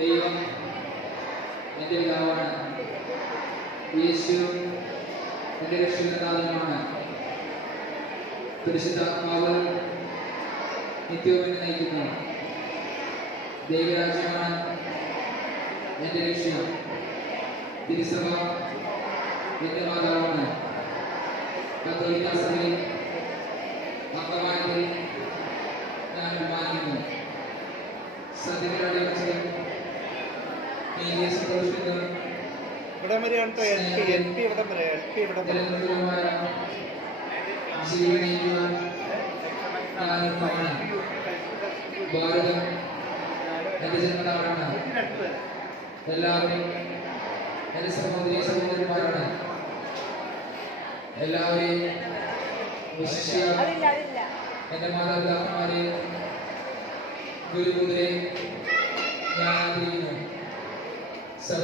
ദൈവം എൻ്റെ പിതാവാണ്. യേശു എൻ്റെ രക്ഷകനാഥനുമാണ്. പരിശുദ്ധാത്മാവ് നിത്യവും എന്നെ നയിക്കുന്നു. ദൈവരാജ്യമാണ് എൻ്റെ ലക്ഷ്യം. തിരുസഭ എൻ്റെ മാതാവാണ്. കത്തോലിക്കാ സഭയിൽ അംഗമായതിൽ ഞാൻ അഭിമാനിക്കുന്നു. സത്യങ്ങളുടെ വെച്ചതും നീതിയെ സന്തോഷിക്കുന്നതും ജീവനേക്കുവാൻ ഞാനിപ്പോഴാണ്. ഭാരതം എൻ്റെ ജന്മനാടാണ്. എല്ലാവരും എൻ്റെ സഹോദരി സഹോദരന്മാരാണ്. എല്ലാവരെയും വിശിഷ്യ എൻ്റെ മാതാപിതാക്കന്മാരെ ഗുരുപുത്രെ ഞാൻ ആദരിക്കുന്നു. സഭ